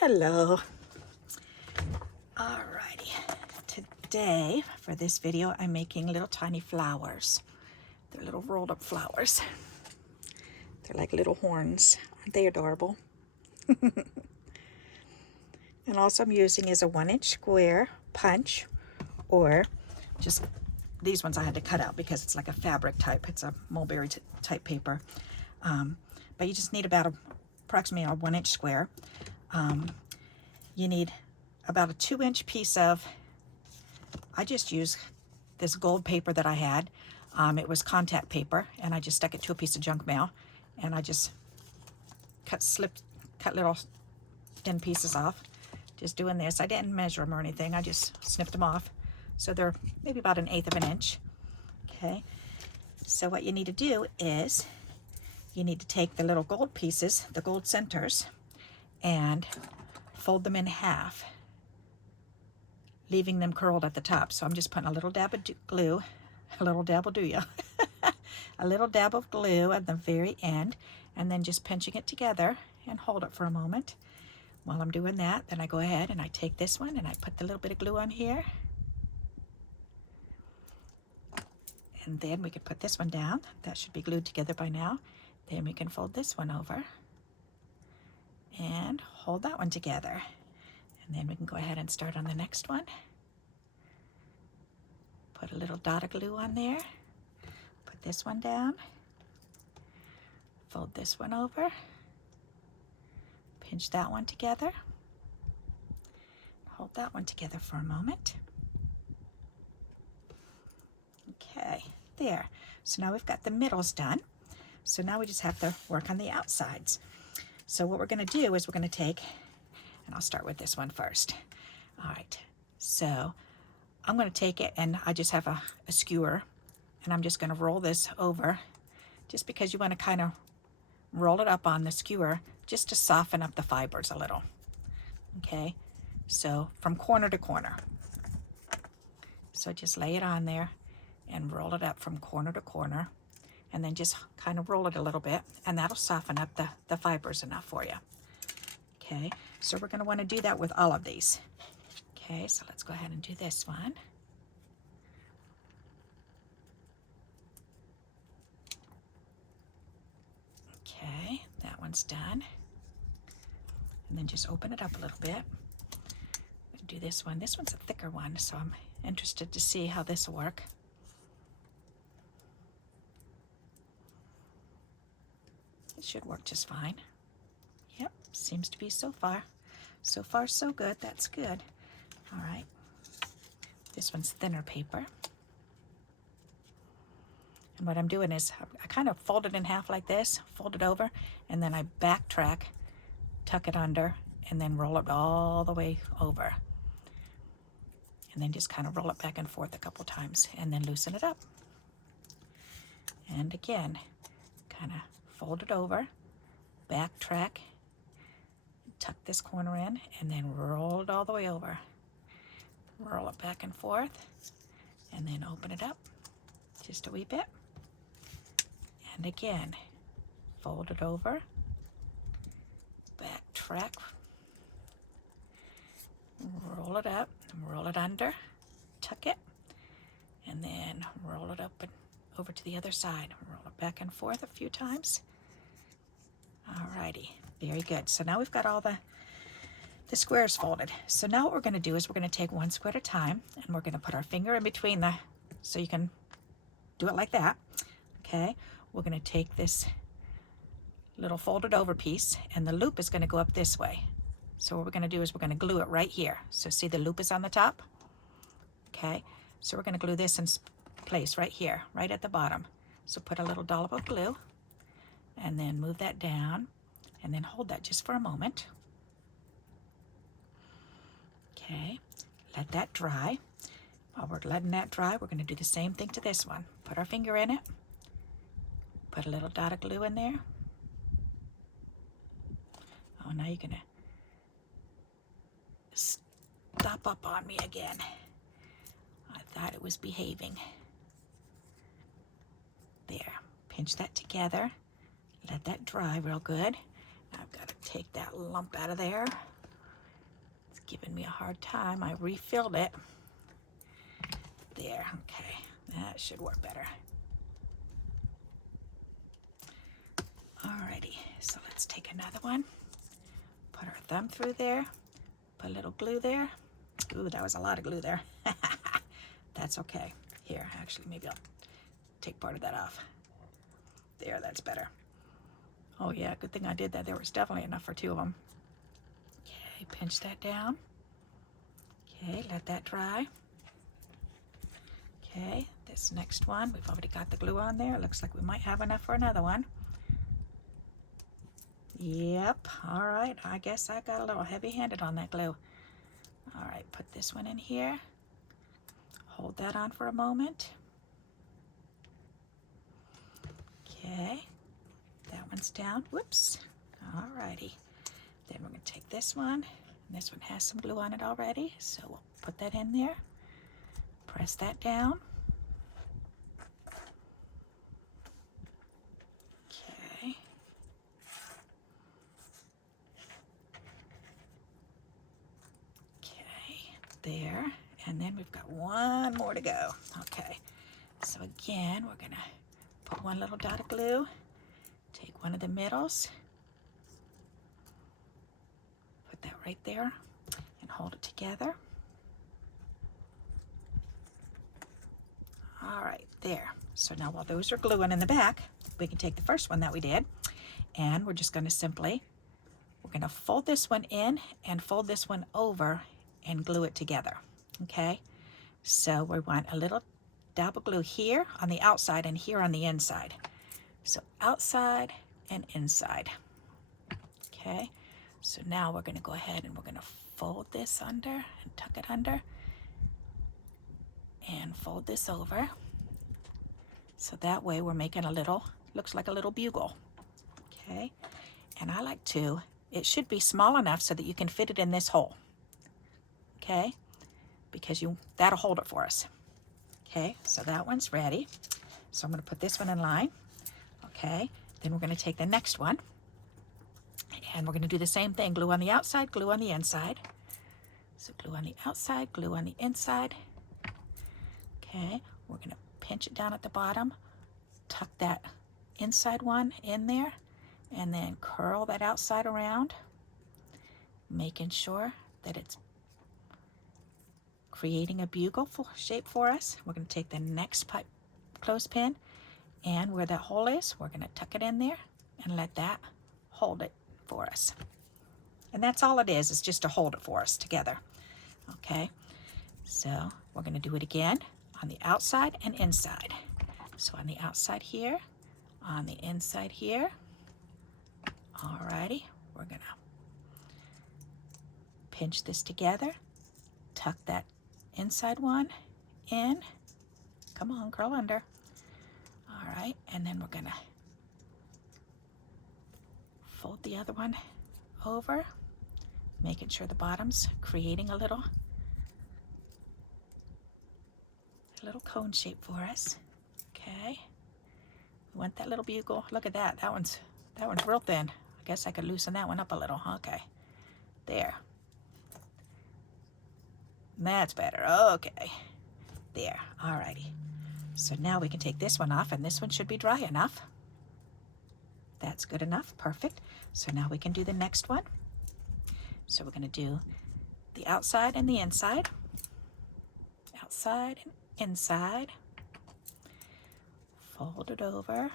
Hello. Alrighty. Today, for this video, I'm making little tiny flowers. They're little rolled up flowers. They're like little horns. Aren't they adorable? And also I'm using is a 1-inch square punch, or just these ones I had to cut out because it's like a fabric type. It's a mulberry type paper. But you just need about approximately a 1-inch square. You need about a 2-inch piece of, I just use this gold paper that I had. It was contact paper, and I just stuck it to a piece of junk mail, and I just cut little thin pieces off. Just doing this. I didn't measure them or anything. I just snipped them off. So they're maybe about 1/8 of an inch. Okay. So what you need to do is you need to take the little gold pieces, the gold centers, and fold them in half, leaving them curled at the top. So I'm just putting a little dab of glue, a little dab will do ya, a little dab of glue at the very end, and then just pinching it together and hold it for a moment. While I'm doing that, then I go ahead and I take this one and I put the little bit of glue on here. And then we could put this one down. That should be glued together by now. Then we can fold this one over and hold that one together. And then we can go ahead and start on the next one. Put a little dot of glue on there. Put this one down. Fold this one over. Pinch that one together. Hold that one together for a moment. Okay, there. So now we've got the middles done. So now we just have to work on the outsides. So what we're going to do is we're going to take, and I'll start with this one first. All right, so I'm going to take it, and I just have a skewer, and I'm just going to roll this over, just because you want to kind of roll it up on the skewer just to soften up the fibers a little. Okay, so from corner to corner. So just lay it on there and roll it up from corner to corner, and then just kind of roll it a little bit, and that'll soften up the fibers enough for you. Okay, so we're going to want to do that with all of these. Okay, so let's go ahead and do this one. Okay, that one's done. And then just open it up a little bit. Do this one. This one's a thicker one, so I'm interested to see how this will work. It should work just fine. Yep, seems to be so far. So far, so good. That's good. All right. This one's thinner paper. And what I'm doing is I kind of fold it in half like this, fold it over, and then I backtrack, tuck it under, and then roll it all the way over. And then just kind of roll it back and forth a couple times, and then loosen it up. And again, kind of fold it over, backtrack, tuck this corner in, and then roll it all the way over. Roll it back and forth, and then open it up just a wee bit. And again, fold it over, backtrack, roll it up, roll it under, tuck it, and then roll it up and over to the other side. Roll it back and forth a few times. Alrighty, very good. So now we've got all the squares folded. So now what we're going to do is we're going to take one square at a time, and we're going to put our finger in between so you can do it like that. Okay, we're going to take this little folded over piece, and the loop is going to go up this way. So what we're going to do is we're going to glue it right here. So see the loop is on the top? Okay, so we're going to glue this in place right here, right at the bottom. So put a little dollop of glue, and then move that down, and then hold that just for a moment. Okay, let that dry. While we're letting that dry, we're going to do the same thing to this one. Put our finger in it, put a little dot of glue in there. Oh, now you're going to stop up on me again. I thought it was behaving. There, pinch that together, let that dry real good. Now I've got to take that lump out of there. giving me a hard time. I refilled it. There, okay, that should work better. Alrighty, so let's take another one. Put our thumb through there. Put a little glue there. Ooh, that was a lot of glue there. That's okay. Here, actually, maybe I'll take part of that off. There, that's better. Oh yeah, good thing I did that. There was definitely enough for 2 of them. Okay, pinch that down. Okay, let that dry. Okay, this next one, we've already got the glue on there. It looks like we might have enough for another one. Yep, all right, I guess I got a little heavy-handed on that glue. All right, put this one in here. Hold that on for a moment. Okay, that one's down. Whoops. All righty. Then we're going to take this one. And this one has some glue on it already, so we'll put that in there. Press that down. Okay. Okay, there. And then we've got one more to go. Okay, so again, we're going to put one little dot of glue, take one of the middles, put that right there, and hold it together. All right, there. So now while those are gluing in the back, we can take the first one that we did, and we're just going to simply, we're going to fold this one in and fold this one over and glue it together. Okay, so we want a little dab of glue here on the outside and here on the inside. So outside and inside. Okay, so now we're going to go ahead and we're going to fold this under and tuck it under and fold this over. So that way we're making a little, looks like a little bugle. Okay, and I like to, it should be small enough so that you can fit it in this hole. Okay, because that'll hold it for us. Okay, so that one's ready. So I'm going to put this one in line. Okay, then we're going to take the next one and we're going to do the same thing. Glue on the outside, glue on the inside. So glue on the outside, glue on the inside. Okay, we're going to pinch it down at the bottom, tuck that inside one in there, and then curl that outside around, making sure that it's creating a bugle shape for us. We're going to take the next pipe clothespin, and where that hole is, we're going to tuck it in there and let that hold it for us. And that's all it is just to hold it for us together. Okay, so we're going to do it again on the outside and inside. So on the outside here, on the inside here. Alrighty, we're going to pinch this together, tuck that inside one in. Come on, curl under. All right, and then we're gonna fold the other one over, making sure the bottom's creating a little cone shape for us. Okay, we want that little bugle. Look at that. That one's real thin. I guess I could loosen that one up a little. Okay, there. That's better. Okay, there. Alrighty. So now we can take this one off, and this one should be dry enough. That's good enough. Perfect. So now we can do the next one. So we're going to do the outside and the inside. Outside and inside. Fold it over.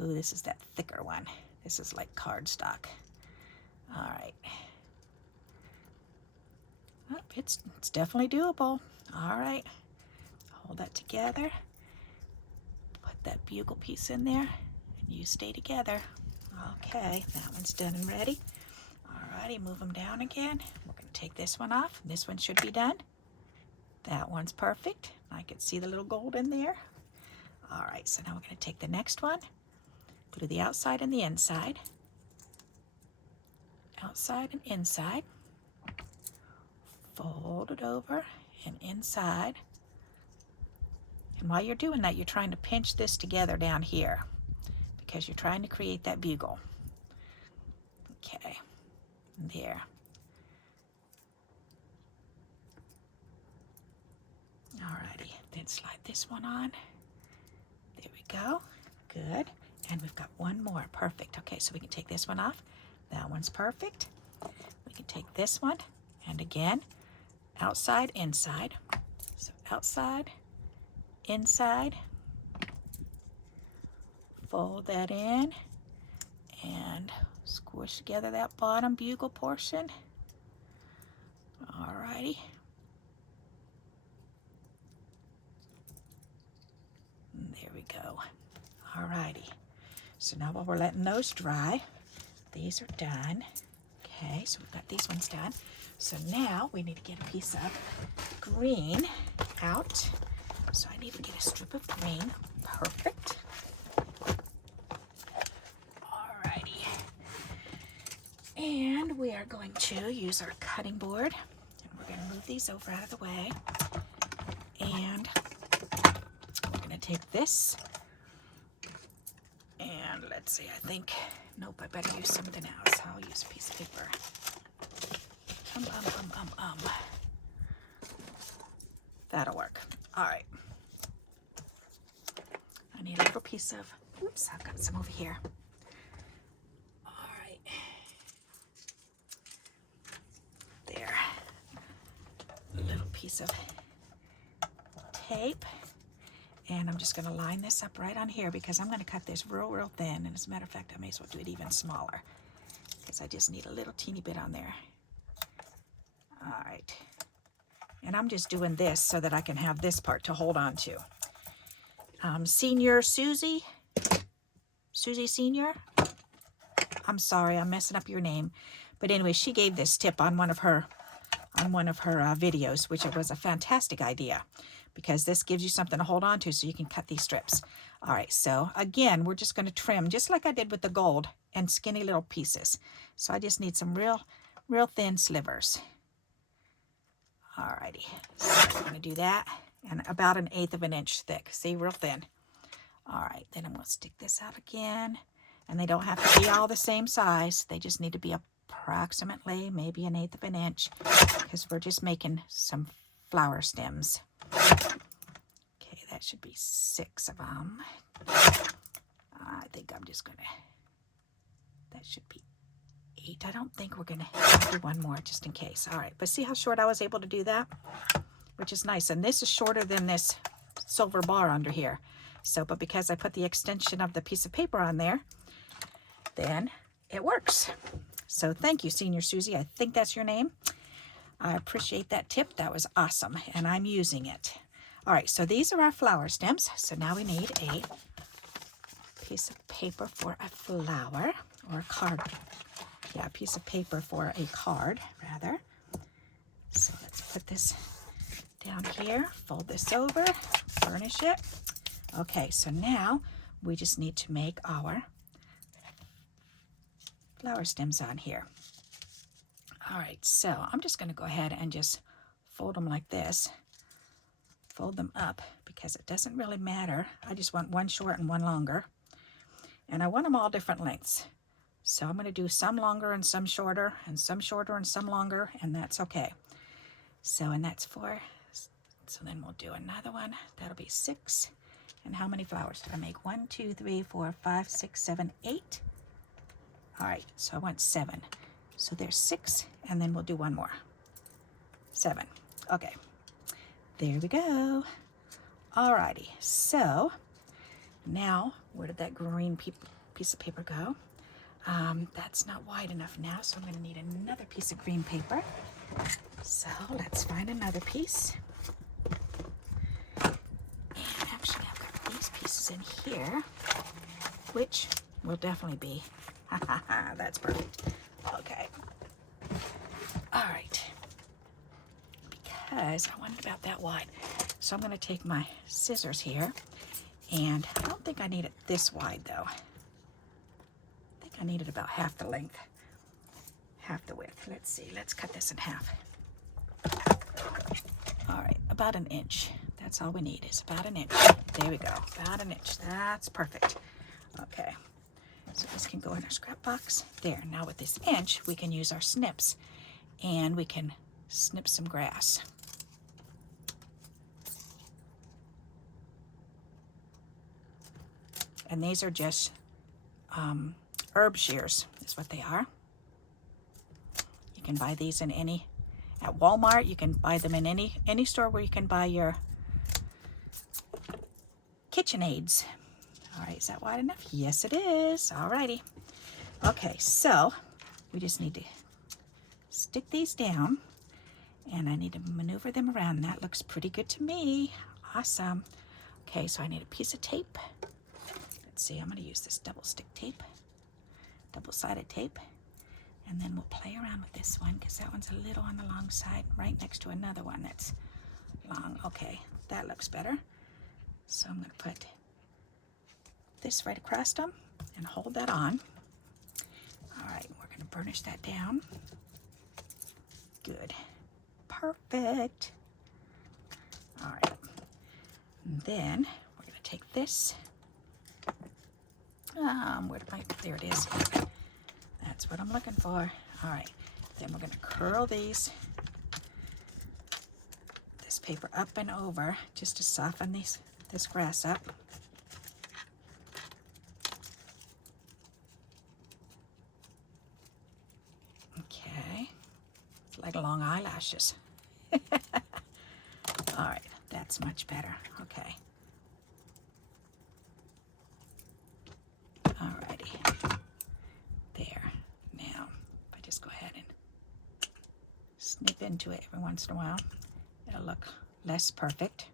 Ooh, this is that thicker one. This is like cardstock. All right. Oh, it's definitely doable. All right. Hold that together. Put that bugle piece in there, and you stay together. Okay, that one's done and ready. All righty, move them down again. We're going to take this one off. This one should be done. That one's perfect. I can see the little gold in there. All right, so now we're going to take the next one. Glue the outside and the inside. Outside and inside. Fold it over and inside. And while you're doing that, you're trying to pinch this together down here because you're trying to create that bugle. Okay, there. Alrighty, then slide this one on. There we go. Good. And we've got one more. Perfect. Okay, so we can take this one off. That one's perfect. We can take this one, and again, outside, inside. So outside, inside. Fold that in and squish together that bottom bugle portion. Alrighty. And there we go. Alrighty. So now while we're letting those dry, these are done. Okay, so we've got these ones done. So now we need to get a piece of green out. So I need to get a strip of green. Perfect. Alrighty. And we are going to use our cutting board. And we're going to move these over out of the way. And we're going to take this. And let's see, I think, nope, I better use something else. I'll use a piece of paper. That'll work. All right. I need a little piece of, oops, I've got some over here. All right. There. A little piece of tape. And I'm just going to line this up right on here because I'm going to cut this real thin. And as a matter of fact, I may as well do it even smaller because I just need a little teeny bit on there. All right. And I'm just doing this so that I can have this part to hold on to. Senior Susie Senior, I'm sorry, I'm messing up your name. But anyway, she gave this tip on one of her videos, which it was a fantastic idea. Because this gives you something to hold on to so you can cut these strips. All right, so again, we're just going to trim just like I did with the gold and skinny little pieces. So I just need some real thin slivers. All righty, so we're going to do that. And about 1/8 of an inch thick. See, real thin. All right, then I'm going to stick this out again. And they don't have to be all the same size. They just need to be approximately maybe 1/8 of an inch because we're just making some flower stems. Okay, that should be 6 of them. I think I'm just gonna, that should be 8. I don't think we're gonna do one more just in case. All right, but see how short I was able to do that? Which is nice, and this is shorter than this silver bar under here. So, but because I put the extension of the piece of paper on there, then it works. So thank you, Senior Susie. I think that's your name. I appreciate that tip. That was awesome, and I'm using it. All right, so these are our flower stems. So now we need a piece of paper for a flower, or a card. Yeah, a piece of paper for a card, rather. So let's put this down here, fold this over, burnish it. Okay, so now we just need to make our flower stems on here. All right, so I'm just going to go ahead and just fold them like this. Fold them up because it doesn't really matter. I just want one short and one longer. And I want them all different lengths. So I'm going to do some longer and some shorter and some longer, and that's okay. So, and that's 4. So then we'll do another one. That'll be 6. And how many flowers did I make? 1, 2, 3, 4, 5, 6, 7, 8. All right, so I want 7. So there's 6, and then we'll do one more. 7. Okay, there we go. Alrighty, so now where did that green piece of paper go? That's not wide enough now, so I'm going to need another piece of green paper. So let's find another piece. And actually, I've got these pieces in here, which will definitely be. That's perfect. Okay. All right. Because I want it about that wide. So I'm going to take my scissors here. And I don't think I need it this wide, though. I think I need it about half the length. Half the width. Let's see. Let's cut this in half. All right. About 1 inch. That's all we need is about 1 inch. There we go. About 1 inch. That's perfect. Okay. So this can go in our scrap box. There, now with this inch, we can use our snips and we can snip some grass. And these are just herb shears, is what they are. You can buy these in at Walmart. You can buy them in any store where you can buy your kitchen aids. All right, is that wide enough? Yes, it is. All righty. Okay, so we just need to stick these down, and I need to maneuver them around. That looks pretty good to me. Awesome. Okay, so I need a piece of tape. Let's see, I'm going to use this double-sided tape, and then we'll play around with this one because that one's a little on the long side, right next to another one that's long. Okay, that looks better. So I'm going to put this right across them and hold that on. All right, we're going to burnish that down. Good. Perfect. All right. And then we're going to take this. There it is. That's what I'm looking for. All right. Then we're going to curl this paper up and over just to soften this grass up. Okay. It's like long eyelashes. All right. That's much better. Okay. Alrighty. There. Now, if I just go ahead and snip into it every once in a while, it'll look less perfect,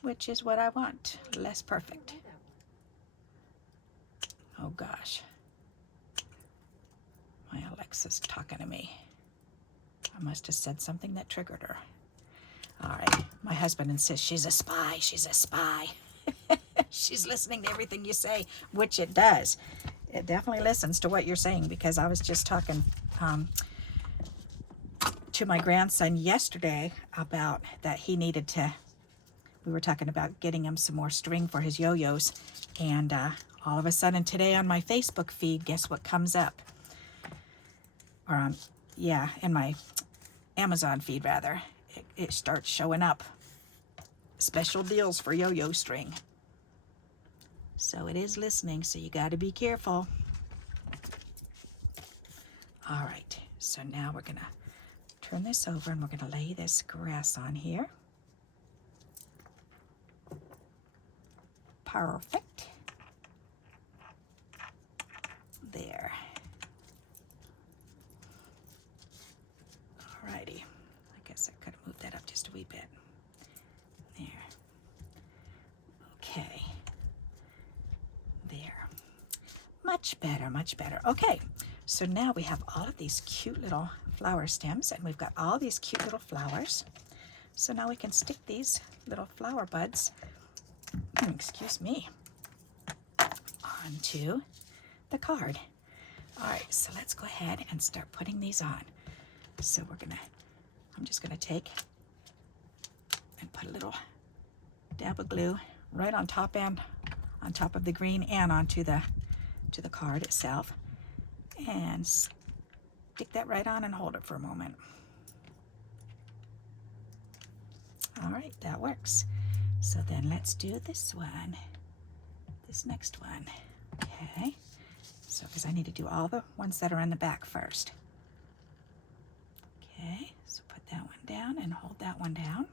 which is what I want. Less perfect. Oh gosh. My Alexa's talking to me. I must have said something that triggered her. All right. My husband insists she's a spy. She's a spy. She's listening to everything you say, which it does. It definitely listens to what you're saying, because I was just talking to my grandson yesterday about that he needed to, we were talking about getting him some more string for his yo-yos, and all of a sudden today on my Facebook feed, guess what comes up? Or yeah, in my Amazon feed rather, it starts showing up. Special deals for yo-yo string. So it is listening, so you got to be careful. All right, so now we're going to turn this over and we're going to lay this grass on here. Perfect. There. All righty. I guess I could have moved that up just a wee bit. There. Okay. There. Much better, much better. Okay, so now we have all of these cute little flower stems, and we've got all these cute little flowers. So now we can stick these little flower buds, excuse me, onto the card. All right, so let's go ahead and start putting these on. So I'm just gonna take and put a little dab of glue right on top of the green and onto the card itself, and stick that right on and hold it for a moment. All right, that works. So then let's do this next one. Okay, so because I need to do all the ones that are in the back first. Okay, so put that one down and hold that one down.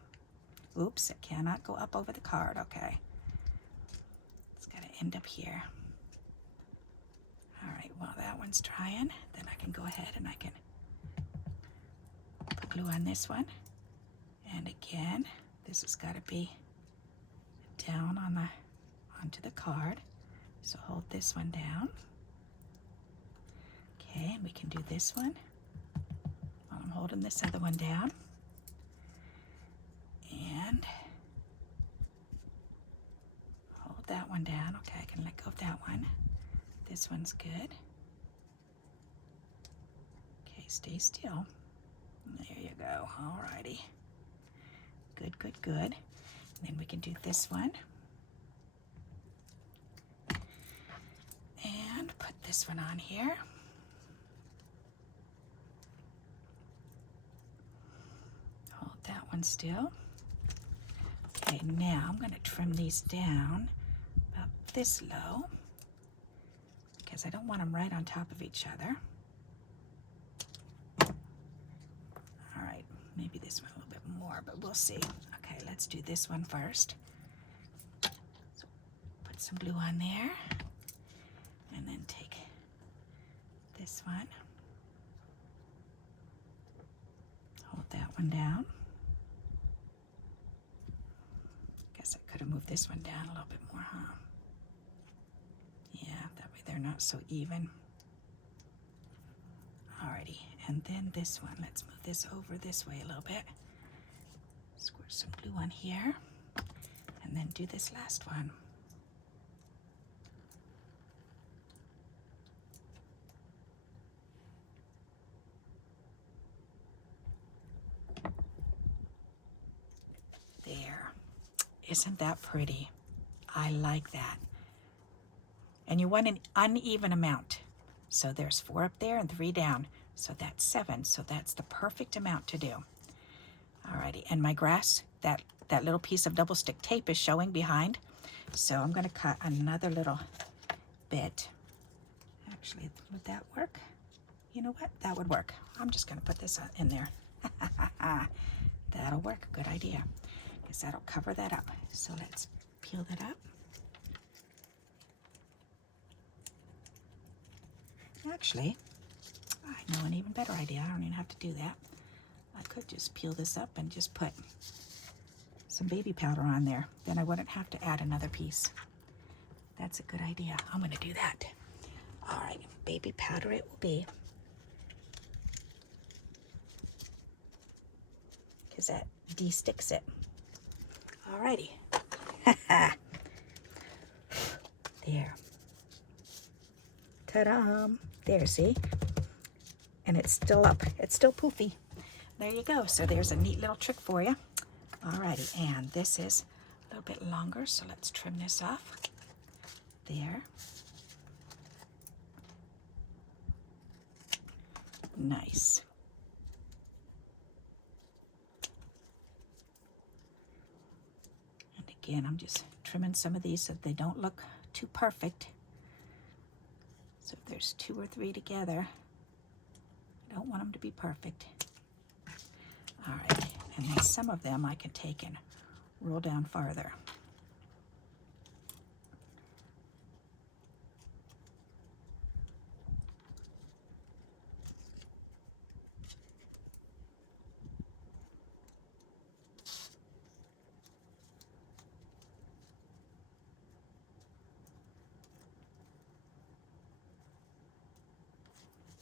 Oops, it cannot go up over the card. Okay, it's got to end up here. All right, while that one's drying, then I can go ahead and I can put glue on this one. And again, this has got to be down onto the card. So hold this one down. Okay, and we can do this one while I'm holding this other one down. And hold that one down. Okay, I can let go of that one. This one's good. Okay, stay still. There you go. All righty. Good, good, good. And then we can do this one. And put this one on here. Hold that one still. Okay, now I'm going to trim these down about this low because I don't want them right on top of each other. All right, maybe this one a little bit more, but we'll see. Okay, let's do this one first. So put some glue on there, and then take this one. Hold that one down. Guess I could have moved this one down a little bit more, huh? Yeah, that way they're not so even. Alrighty, and then this one, let's move this over this way a little bit. Squirt some glue on here, and then do this last one. There. Isn't that pretty? I like that. And you want an uneven amount. So there's 4 up there and 3 down. So that's 7. So that's the perfect amount to do. Alrighty, and my grass, that little piece of double stick tape is showing behind. So I'm going to cut another little bit. Actually, would that work? You know what? That would work. I'm just going to put this in there. That'll work. Good idea. Because that'll cover that up. So let's peel that up. Actually, I know an even better idea. I don't even have to do that. I could just peel this up and just put some baby powder on there. Then I wouldn't have to add another piece. That's a good idea. I'm going to do that. All right, baby powder it will be. Because that de-sticks it. All righty. There. Ta-da! There, see? And it's still up. It's still poofy. There you go. So there's a neat little trick for you. Alrighty, and this is a little bit longer, so let's trim this off. There. Nice. And again, I'm just trimming some of these so they don't look too perfect. So if there's 2 or 3 together, I don't want them to be perfect. All right, and then some of them I can take and roll down farther.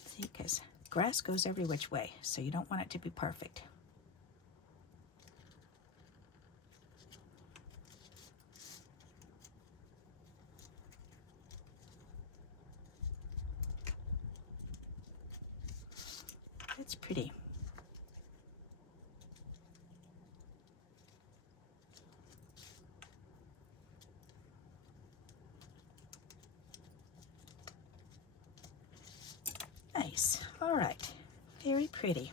See, because grass goes every which way, so you don't want it to be perfect. It's pretty. Nice. All right. Very pretty.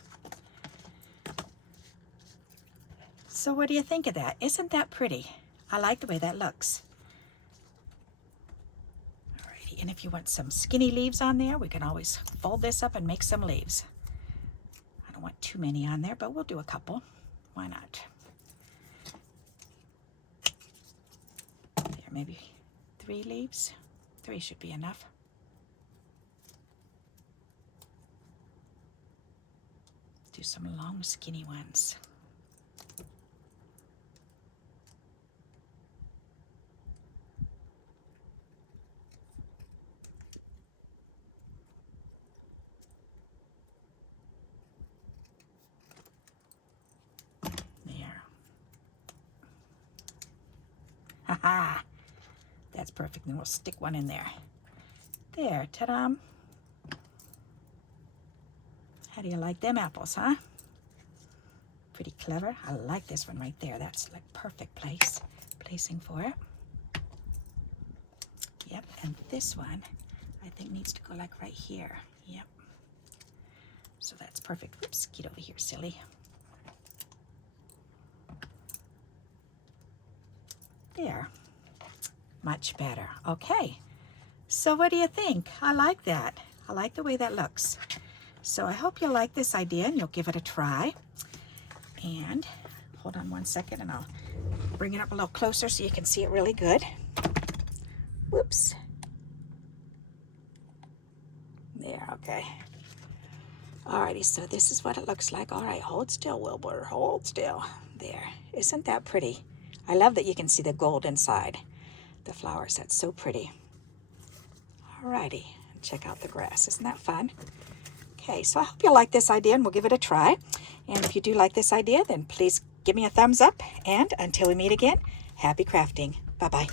So what do you think of that? Isn't that pretty? I like the way that looks. Alrighty, and if you want some skinny leaves on there, we can always fold this up and make some leaves. I don't want too many on there, but we'll do a couple. Why not? There, maybe 3 leaves. 3 should be enough. Do some long, skinny ones. There. Ha-ha! That's perfect. Then we'll stick one in there. There, ta-da! How do you like them apples, huh? Pretty clever. I like this one right there. That's like perfect placing for it. Yep, and this one I think needs to go like right here. Yep. So that's perfect. Oops, get over here, silly. There. Much better. Okay. So what do you think? I like that. I like the way that looks. So I hope you like this idea and you'll give it a try. And hold on one second and I'll bring it up a little closer so you can see it really good. Whoops. There, okay. Alrighty, so this is what it looks like. All right, hold still, Wilbur, hold still. There, isn't that pretty? I love that you can see the gold inside the flowers. That's so pretty. Alrighty, check out the grass. Isn't that fun? Okay, so I hope you like this idea and we'll give it a try. And if you do like this idea, then please give me a thumbs up. And until we meet again, happy crafting. Bye-bye.